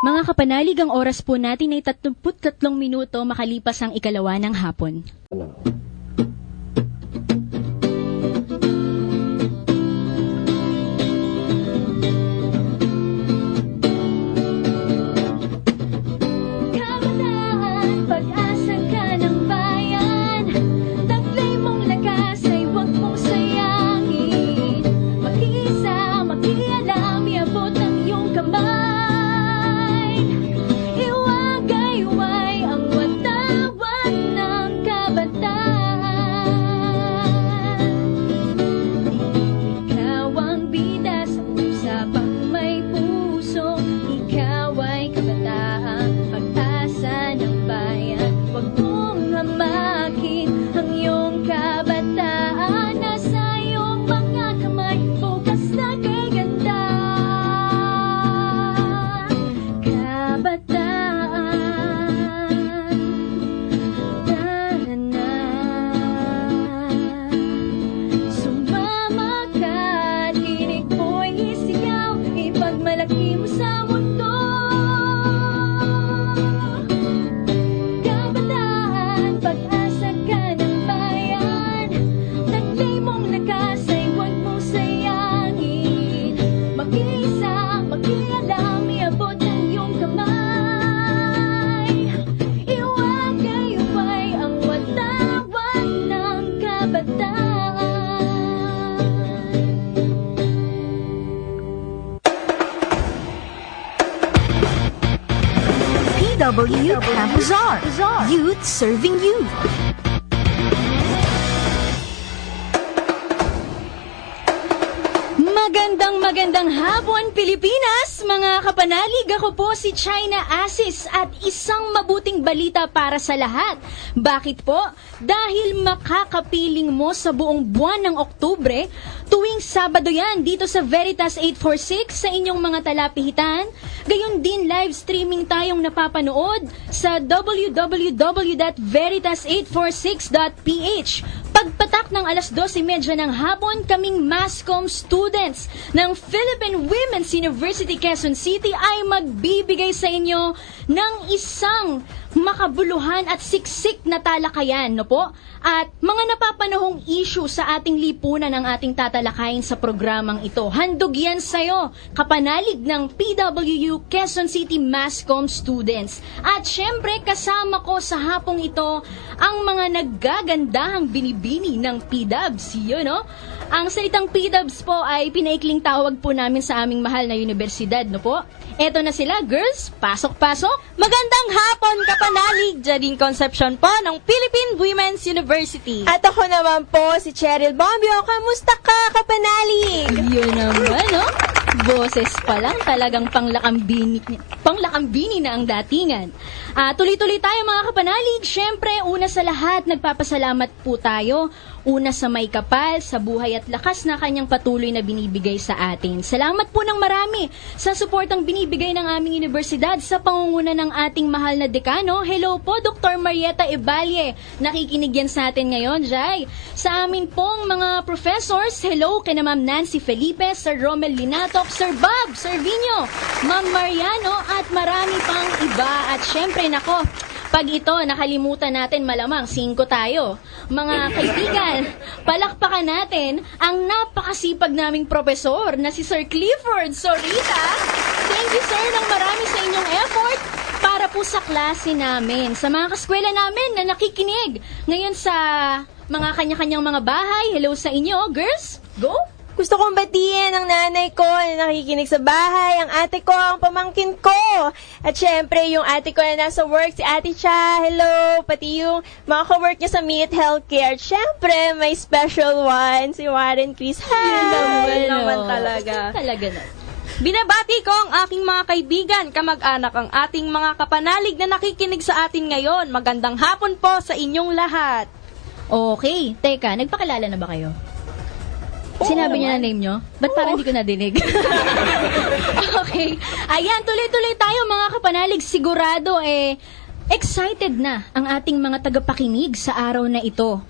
Mga kapanalig, ang oras po natin ay 33 minuto makalipas ang ikalawa ng hapon. Kabataan, pag-asa ka ng bayan. Taglay mong lakas ay huwag mong sayangin. Mag-iisa, mag-ialam, iabot ang iyong kamay. Iwagay-way ang watawan ng kabataan. Ikaw ang bida sa usapang may puso. Ikaw ay kabataan, pag-asa ng bayan. Huwag mong hamakin ang iyong kabataan. Nasa iyong mga kamay, bukas na kay ganda. Kabataan, na-na-na. Sumama ka at tinig mo'y isigaw, ipagmalaki mo sa mundo. Kabataan, pag-asa ka ng bayan. Taglay mong lakas ay huwag mong sayangin. Mag-iisa, mag-ialam, iabot ang iyong kamay. Iwagay-way ang watawan ng kabataan. PW Camp Bazaar. Youth serving youth. Magandang hapon, Pilipinas! Mga kapanalig, ako po si China Asis at isang mabuting balita para sa lahat. Bakit po? Dahil makakapiling mo sa buong buwan ng Oktubre, tuwing Sabado yan dito sa Veritas 846 sa inyong mga talapihitan. Gayon din live streaming tayong napapanood sa www.veritas846.ph. Pagpatak ng alas 12:30 ng hapon, kaming Masscom students ng Philippine Women's University Quezon City ay magbibigay sa inyo ng isang makabuluhan at siksik na talakayan, no po? At mga napapanahong issue sa ating lipunan ang ating tatalakayin sa programang ito. Handog yan sa'yo, kapanalig ng PWU Quezon City Masscom students. At syempre, kasama ko sa hapong ito ang mga naggagandahang binibini ng PWs, yun, no? Ang salitang PWs po ay pinaikling tawag po namin sa aming mahal na universidad, no po? Eto na sila, girls, pasok-pasok. Magandang hapon, kapanalig! Jadine Concepcion po ng Philippine Women's University. At ako naman po, si Cheryl Bombio. Kamusta ka, kapanalig? Yun naman, no? Boses pa lang, talagang panglakambini na ang datingan. Tuloy-tuloy tayo mga kapanalig. Siyempre, una sa lahat, nagpapasalamat po tayo. Una sa may kapal, sa buhay at lakas na kanyang patuloy na binibigay sa atin. Salamat po ng marami sa suportang binibigay ng aming universidad sa pangunguna ng ating mahal na dekano. Hello po, Dr. Marieta Ebalye. Nakikinig yan sa atin ngayon, Jai. Sa amin pong mga professors, hello kina Ma'am Nancy Felipe, Sir Romel Linatok, Sir Bob, Sir Vino, Ma'am Mariano, at marami pang iba. At syempre, nako, pag ito, nakalimutan natin, malamang 5 tayo. Mga kaibigan, palakpakan natin ang napakasipag naming profesor na si Sir Clifford Sorita. Thank you, sir, ng marami sa inyong effort para po sa klase namin. Sa mga kaskwela namin na nakikinig ngayon sa mga kanya-kanyang mga bahay. Hello sa inyo, girls. Go! Gusto kong batiin ang nanay ko na nakikinig sa bahay, ang ate ko, ang pamangkin ko. At syempre, yung ate ko na nasa work, si Ate Cha, hello. Pati yung mga ka-work niya sa Meet Healthcare. At syempre, may special one, si Warren Chris. Hi! Yun naman talaga. Talaga na. Binabati ko ang aking mga kaibigan, kamag-anak, ang ating mga kapanalig na nakikinig sa atin ngayon. Magandang hapon po sa inyong lahat. Okay, teka, nagpakilala na ba kayo? Sinabi niyo na name niyo? Ba't parang hindi ko nadinig? Okay. Ayan, tuloy-tuloy tayo mga kapanalig. Sigurado excited na ang ating mga tagapakinig sa araw na ito.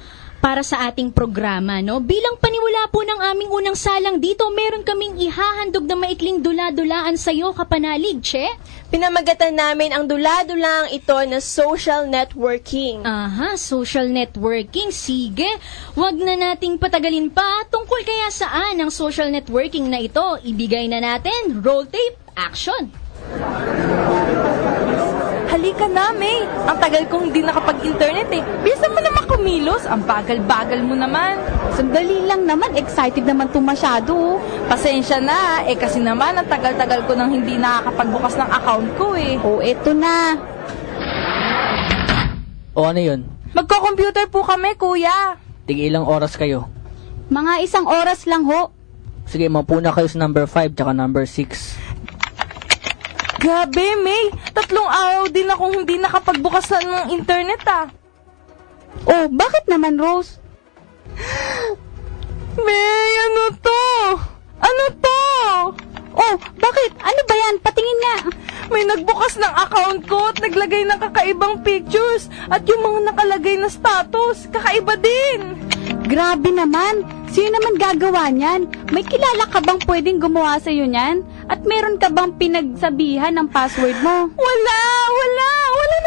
para sa ating programa, no? Bilang paniwala po ng aming unang salang dito, meron kaming ihahandog na maikling dula-dulaan sa iyo, kapanalig, Che. Pinamagatan namin ang dula-dulang ito na social networking. Aha, social networking. Sige, wag na nating patagalin pa. Tungkol kaya saan ang social networking na ito? Ibigay na natin. Roll tape, action! Halika na, May. Ang tagal kong hindi nakapag-internet eh. Bilisan mo naman kumilos. Ang bagal-bagal mo naman. Sandali lang naman, excited naman to masyado. Pasensya na. Kasi naman, ang tagal-tagal ko nang hindi nakakapagbukas ng account ko eh. O, eto na. O ano yun? Magko-computer po kami, kuya. Tig ilang oras kayo? Mga 1 oras lang ho. Sige, mapuna kayo sa number 5 tsaka number 6. Grabe, May. 3 araw din akong hindi nakapagbukas ng internet ah. Oh, bakit naman, Rose? May, ano to? Ano to? Oh, bakit? Ano ba yan? Patingin nga. May nagbukas ng account ko at naglagay ng kakaibang pictures at yung mga nakalagay na status, kakaiba din. Grabe naman. Sino naman gagawa niyan? May kilala ka bang pwedeng gumawa sa'yo niyan? At meron ka bang pinagsabihan ng password mo? Wala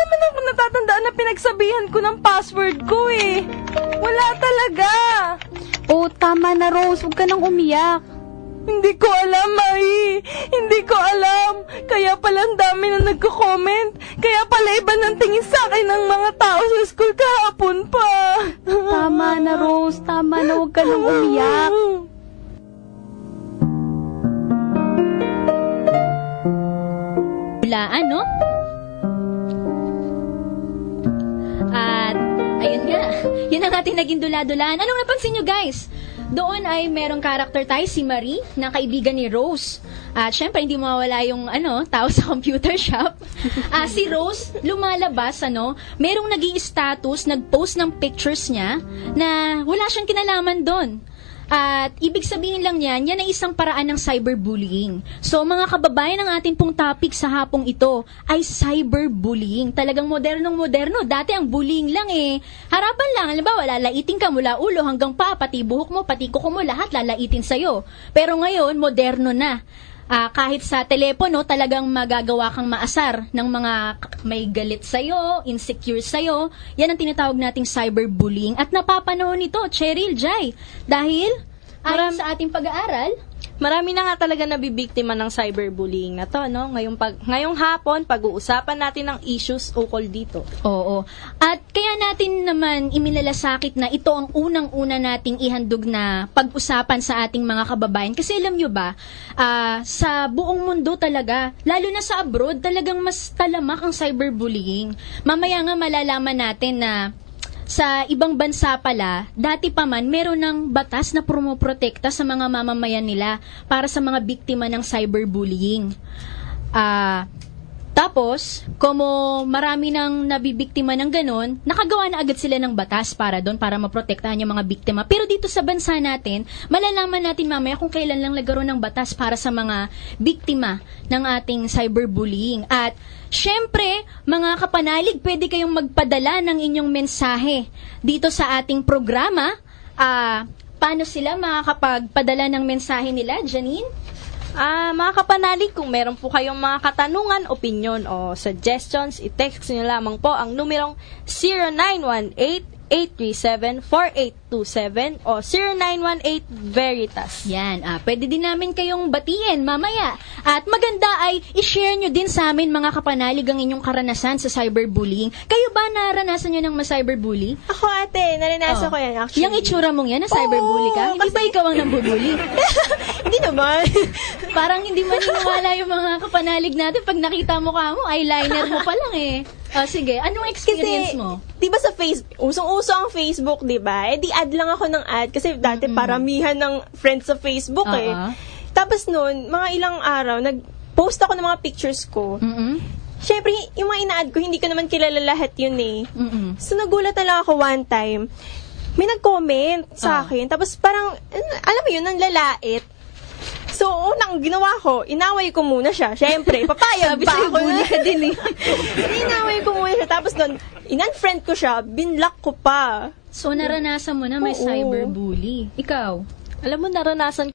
naman ako natatandaan na pinagsabihan ko ng password ko eh. Wala talaga. Oh, tama na, Rose. Huwag ka nang umiyak. Hindi ko alam, Mai. Hindi ko alam. Kaya pala ang dami na nagko-comment. Kaya pala iba ng tingin sa akin ng mga tao sa school kahapon pa. Tama na, Rose. Tama na. Huwag ka nang umiyak. Dulaan, no? At, ayun nga, yun ang ating naging dula-dulaan. Anong napansin nyo, guys? Doon ay merong character tayo, si Marie, na kaibigan ni Rose. At syempre, hindi mawala yung tao sa computer shop. Si Rose, lumalabas, merong naging status, nag-post ng pictures niya na wala siyang kinalaman doon. At ibig sabihin lang yan ay isang paraan ng cyberbullying. So mga kababayan, ang ating pong topic sa hapong ito ay cyberbullying. Talagang modernong-moderno. Dati ang bullying lang harapan lang. Halimbawa, lalaitin ka mula ulo hanggang pa, pati buhok mo, pati kuko mo, lahat lalaitin sa'yo. Pero ngayon, moderno na. Kahit sa telepono, talagang magagawa kang maasar ng mga may galit sa'yo, insecure sa'yo. Yan ang tinatawag nating cyberbullying. At napapanahon ito, Cheryl, Jai, dahil ayon sa ating pag-aaral, Marami na nga talaga nabibiktima ng cyberbullying na to, no? Ngayong hapon, pag-uusapan natin ang issues ukol dito. oo. At kaya natin naman imilalasakit na ito ang unang-una nating ihandog na pag-usapan sa ating mga kababayan. Kasi alam nyo ba, sa buong mundo talaga, lalo na sa abroad, talagang mas talamak ang cyberbullying. Mamaya nga malalaman natin na sa ibang bansa pala, dati pa man, meron ng batas na promoprotekta sa mga mamamayan nila para sa mga biktima ng cyberbullying. Tapos, como marami nang nabibiktima ng ganon, nakagawa na agad sila ng batas para doon, para maprotektahan yung mga biktima. Pero dito sa bansa natin, malalaman natin mamaya kung kailan lang nagkaroon ng batas para sa mga biktima ng ating cyberbullying. At syempre, mga kapanalig, pwede kayong magpadala ng inyong mensahe dito sa ating programa. Paano sila makakapagpadala ng mensahe nila, Janine? Mga kapanalig, kung meron po kayong mga katanungan, opinion o suggestions, i-text nyo lamang po ang numerong 0918-837-4827 o 0918-VERITAS. Yan, pwede din namin kayong batiin mamaya. At maganda ay i-share nyo din sa amin, mga kapanalig, ang inyong karanasan sa cyberbullying. Kayo ba naranasan nyo ng ma-cyberbully? Ako ate, naranasan ko yan actually. Yung itsura mong yan, na cyberbully ka? Hindi ba ikaw ang nambubully? Hindi naman. Parang hindi maniniwala yung mga kapanalig natin pag nakita mo ka mo, eyeliner mo pa lang sige, anong experience mo? Di ba sa Facebook, usong-uso ang Facebook, di ba? Di add lang ako ng ad kasi dati paramihan ng friends sa Facebook Tapos noon, mga ilang araw, nag-post ako ng mga pictures ko. Syempre, yung mga ina-add ko, hindi ko naman kilala lahat yun So nagulat na lang ako one time. May nag-comment sa akin. Tapos parang, alam mo yun, nang lalait. So, unang ang ginawa ko, inaway ko muna siya. Siyempre, papayag Sabi ba sa'yo, ako bully ka din eh. Inaway ko muna siya. Tapos doon, in-unfriend ko siya, binlock ko pa. So, naranasan mo na may Oo. cyberbully. Ikaw? Alam mo, naranasan